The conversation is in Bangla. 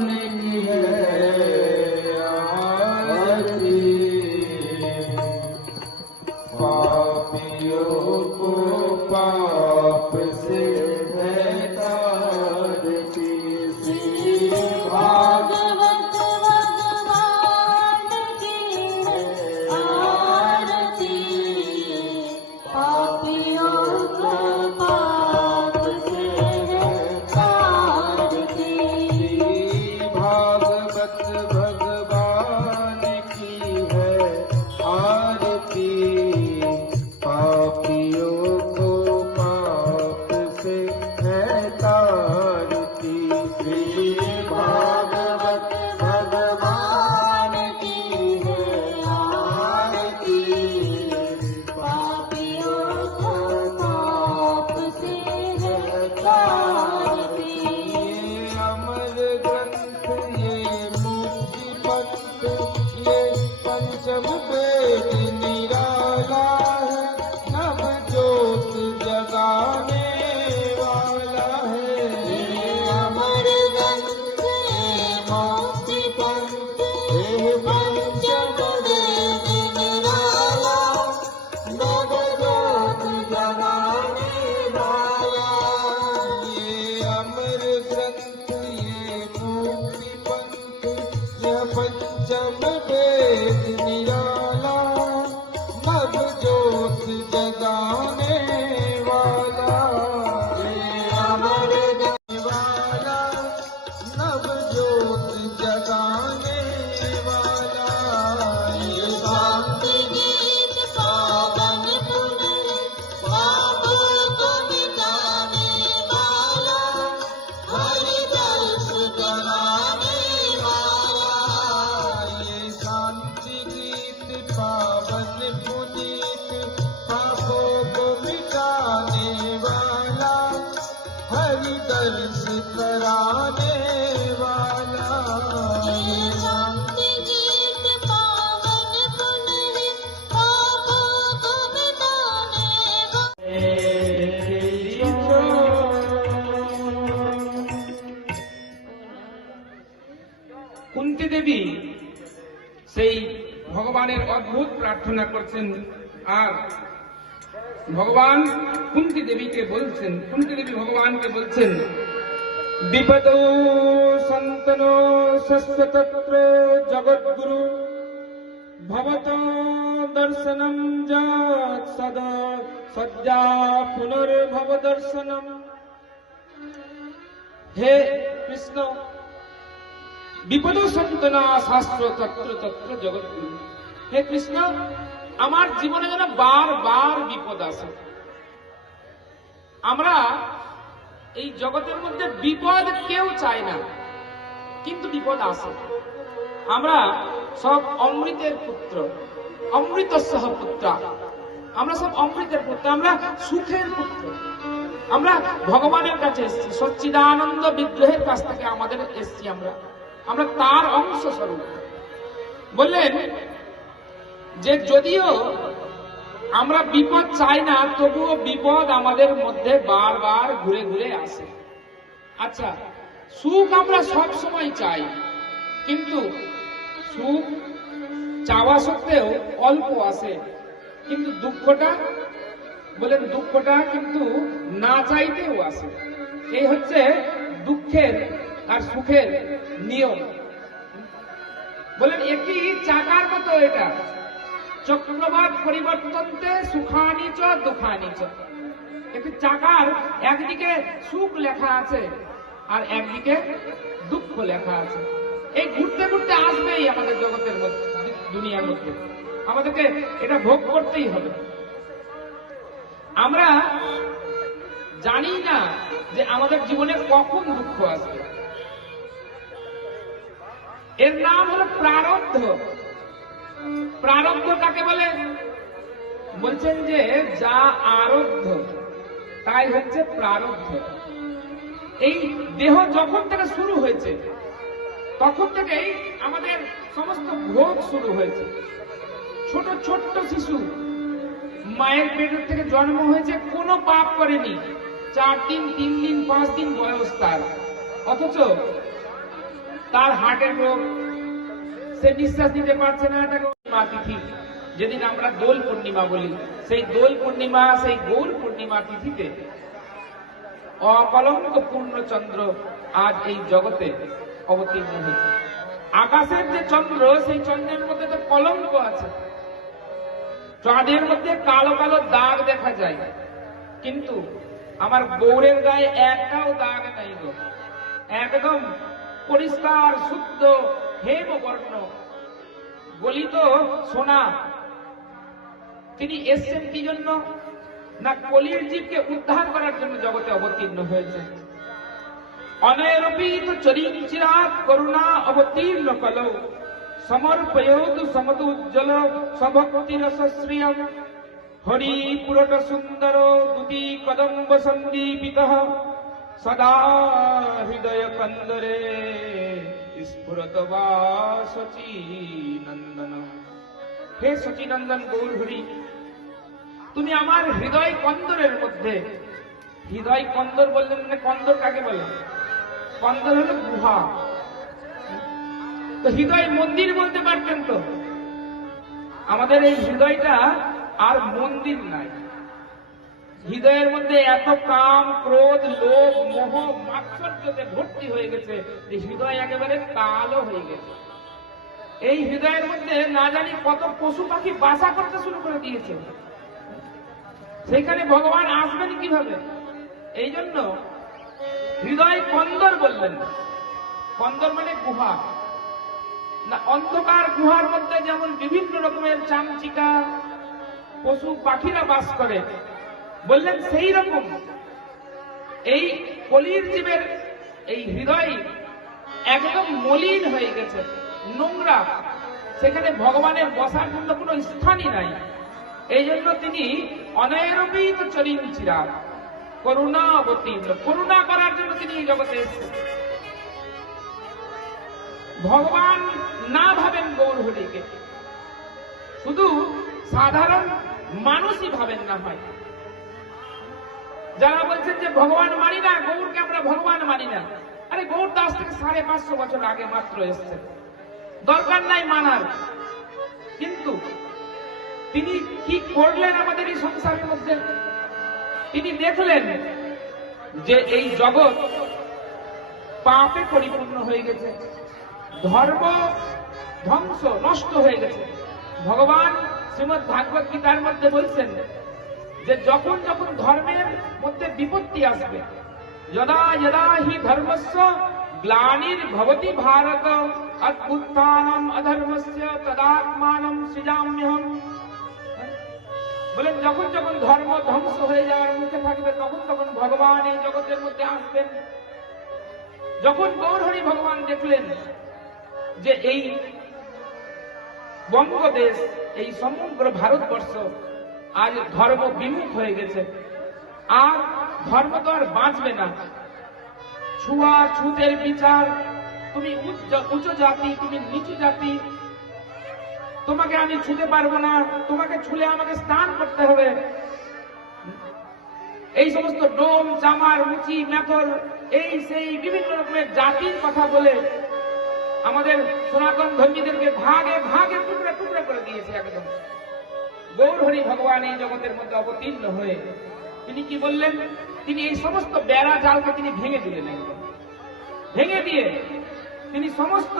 Amen. সেই ভগবানের অদ্ভুত প্রার্থনা করছেন আর ভগবান কুন্তি দেবীকে বলছেন, কুন্তি দেবী ভগবানকে বলছেন, বিপদ সন্তন শস্যতত্র জগৎগুরু ভবত দর্শনম যাত সদা, সজ্জা পুনর্ভব দর্শনম। হে কৃষ্ণ বিপদ সন্তনা শাস্ত্র তত্র তত্র জগৎগুরু হে কৃষ্ণ, আমার জীবনে যেন বার বার বিপদ আসে। আমরা এই জগতের মধ্যে বিপদ কেউ চায় না, কিন্তু বিপদ আসে। আমরা সব অমৃতের পুত্র অমৃত সহ পুত্র। আমরা সব অমৃতের পুত্র, আমরা সুখের পুত্র। আমরা ভগবানের কাছে এসেছি, সচ্চিদানন্দ বিগ্রহের কাছ থেকে আমাদের এসেছি আমরা। আমরা তার অংশ স্বরূপ। বললেন, যে যদিও আমরা বিপদ চাই না, তবুও বিপদ আমাদের মধ্যে বারবার ঘুরে ঘুরে আসে। আচ্ছা সুখ আমরা সব সময় চাই, কিন্তু সুখ চাওয়া সত্ত্বেও অল্প আসে। কিন্তু দুঃখটা বলেন দুঃখটা কিন্তু না চাইতেও আসে। এই হচ্ছে দুঃখের আর সুখের নিয়ম। বলেন একটি চাকার মতো এটা। চক্রবাদ পরিবর্তনতে সুখানি চ, দুঃখানি চ। একটি চাকার একদিকে সুখ লেখা আছে আর একদিকে দুঃখ লেখা আছে। এই ঘুরতে ঘুরতে আসবেই আমাদের জগতের মধ্যে, দুনিয়ার মধ্যে। আমাদেরকে এটা ভোগ করতেই হবে। আমরা জানি না যে আমাদের জীবনে কখন দুঃখ আসবে। এর নাম হলো প্রারব্ধ। প্রারব্ধ কাকে বলে? বলছেন যে, যা আরব্ধ, তাই হচ্ছে প্রারব্ধ। এই দেহ যখন থেকে শুরু হয়েছে, তখন থেকেই আমাদের সমস্ত ভোগ শুরু হয়েছে। ছোট, ছোট্ট শিশু মায়ের পেটের থেকে জন্ম হয়েছে, কোনো পাপ করেনি। চার দিন, তিন দিন, পাঁচ দিন বয়স তার। অথচ তার হার্টের রোগ। সে নিঃশ্বাস নিতে পারছে না এটাকে মা তিথি। যেদিন আমরা দোল পূর্ণিমা বলি, সেই দোল পূর্ণিমা, সেই গৌর পূর্ণিমা তিথিতে অকলঙ্ক পূর্ণচন্দ্র আজ এই জগতে অবতীর্ণ হয়েছে। আকাশের যে চন্দ্র, সেই চন্দ্রের মধ্যে তো কলঙ্ক আছে। চাঁদের মধ্যে কালো কালো দাগ দেখা যায়। কিন্তু আমার গৌরের গায়ে একটাও দাগ নাই গো। একদম পরিষ্কার, শুদ্ধ হেম বর্ণ গলিত সোনা, তিনি এসছেন কি জন্য? না কলির জীবকে উদ্ধার করার জন্য জগতে অবতীর্ণ হয়েছে অনয়রপিত চরিচিরাত করুণা অবতীর্ণ কল। সমর্পয়োত সমত উজ্জ্বল সভক্তি রসশ্রিয়ম হরি পুরট সুন্দর দুতি কদম্ব সন্দীপিত সদা হৃদয় কন্দরে স্ফুরত বা সচিনন্দন হে সচিনন্দন গৌর হরি তুমি আমার হৃদয় কন্দরের মধ্যে, হৃদয় কন্দর বললেন মানে কন্দর কাকে বলে? কন্দর হলো গুহা। তো হৃদয় মন্দির বলতে পারতেন তো? আমাদের এই হৃদয়টা আর মন্দির নাই। হৃদয়ের মধ্যে এত কাম, ক্রোধ, লোভ, মোহ, মাৎসর্যতে ভর্তি হয়ে গেছে যে হৃদয় একেবারে কালো হয়ে গেছে। এই হৃদয়ের মধ্যে না জানি কত পশু পাখি বাসা করতে শুরু করে দিয়েছে। সেখানে ভগবান আসবেন কীভাবে? এই জন্য হৃদয় কন্দর বললেন। কন্দর মানে গুহা। না, অন্ধকার গুহার মধ্যে যেমন বিভিন্ন রকমের চামচিকা, পশু পাখিরা বাস করে বললেন, সেই রকম। এই কলির জীবের এই হৃদয় একদম মলিন হয়ে গেছে, নোংরা। সেখানে ভগবানের বসার জন্য কোনো স্থানই নাই। এই জন্য তিনি অনৈরবিত চরিন চিরাগ করুণা অবতীর্ণ করুণা করার জন্য তিনি এই জগতে এসেছেন। ভগবান না ভাবেন গৌর হরিকে শুধু সাধারণ মানুষই ভাবেন না হয়। যারা বলছেন যে ভগবান মানি না, গৌরকে আমরা ভগবান মানি না। আরে গৌর দাস থেকে সাড়ে পাঁচশো বছর আগে মাত্র এসছে। দরকার নাই মানার। কিন্তু তিনি কি করলেন আমাদের এই সংসারের মধ্যে? তিনি দেখলেন যে এই জগৎ পাপে পরিপূর্ণ হয়ে গেছে। ধর্ম ধ্বংস, নষ্ট হয়ে গেছে। ভগবান শ্রীমদ ভাগবত গীতার মধ্যে বলছেন যে যখন যখন ধর্মের বিপত্তি আসবে। যদা যদা হি ধর্মস্য গ্লানির ভবতি ভারত অদ্ভুত্থানম অধর্মস্য তদাত্মানম সৃজাম্যহম। বলেন যখন যখন ধর্ম ধ্বংস হয়ে যাওয়ার মুখে থাকবে, তখন তখন ভগবান এই জগতের মধ্যে আসবেন। যখন গৌরহরি ভগবান দেখলেন যে এই বঙ্গদেশ, এই সমগ্র ভারতবর্ষ আজ ধর্ম বিমুখ হয়ে গেছে, আর ধর্ম তো আর বাঁচবে না। ছুয়া ছুতের বিচার, তুমি উঁচু জাতি, তুমি নিচু জাতি। তোমাকে আমি ছুতে পারব না, তোমাকে ছুলে আমাকে স্নান করতে হবে। এই সমস্ত ডোম চামার মুচি মেথর এই সেই বিভিন্ন রকমের জাতির কথা বলে আমাদের সনাতন ধর্মীদেরকে ভাগে ভাগে, টুকরা টুকরা করে দিয়েছে একদম। গৌরহরি ভগবান এই জগতের মধ্যে অবতীর্ণ হয়ে। তিনি কি বললেন? তিনি এই সমস্ত বেড়া জালকে তিনি ভেঙে দিলেন। ভেঙে দিয়ে তিনি সমস্ত